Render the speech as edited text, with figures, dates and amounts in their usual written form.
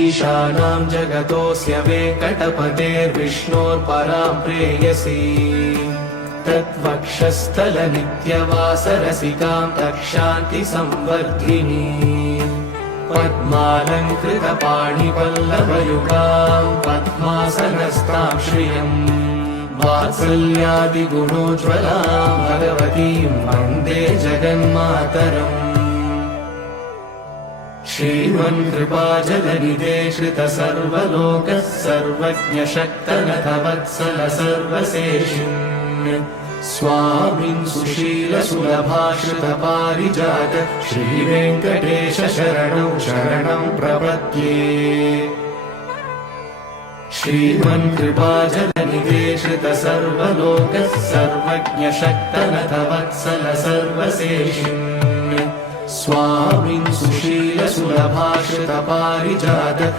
ईशानां जगतोऽस्य वेङ्कटपतेर्विष्णोर्परां प्रेयसी तत्वक्षस्थलनित्यवासरसिकां तक्षान्तिसंवर्धिनी पद्मालङ्कृतपाणिपल्लवयुगां पद्मासनस्तां श्रियम् वात्सल्यादिगुणोज्ज्वलां भगवतीं वन्दे जगन्मातरम् श्रीमन्कृपाजलनिधे श्रितसर्वलोकः सर्वज्ञशक्तनतवत्सल सर्वशेषिन् स्वामिन् सुशीलसुलभाश्रितपारिजात श्रीवेङ्कटेश शरणं प्रपद्ये श्रीमन्कृपाजलनिधे श्रितसर्वलोकः सर्वज्ञशक्तनतवत्सल सर्वशेषिन् स्वामिन् सुशीलसुलभाश्रितपारिजात